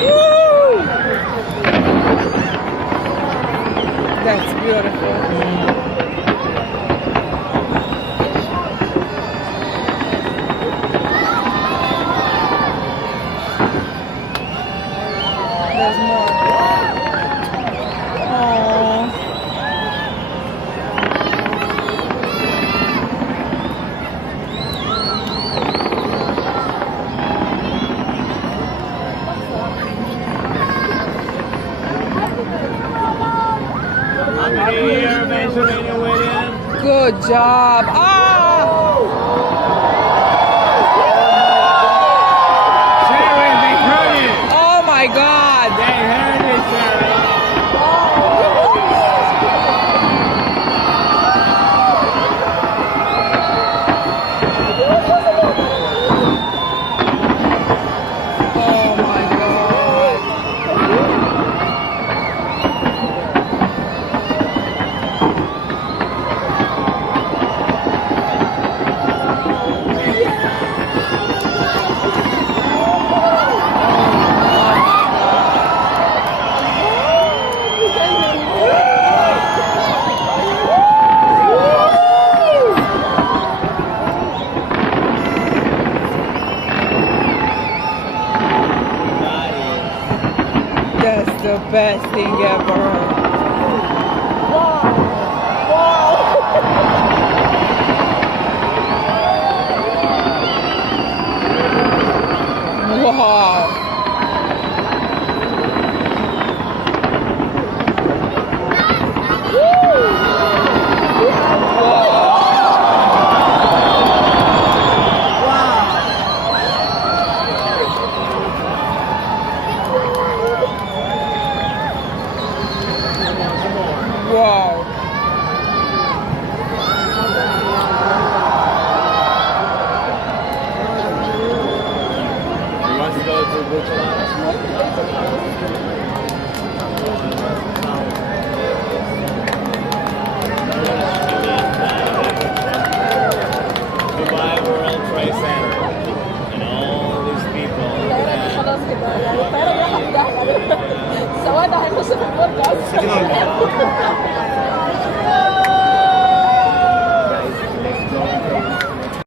Woo! That's beautiful. There's more. Aww. Good job. Ah! Sharon, they heard it. Oh my God. They heard it, Sharon. Oh my God. That's the best thing ever. Wow. Wow. You want to go to Dubai World Trade Center and all these people خلاص كده يعني فعلا راح ابدا سواء ده هيخش في البودكاست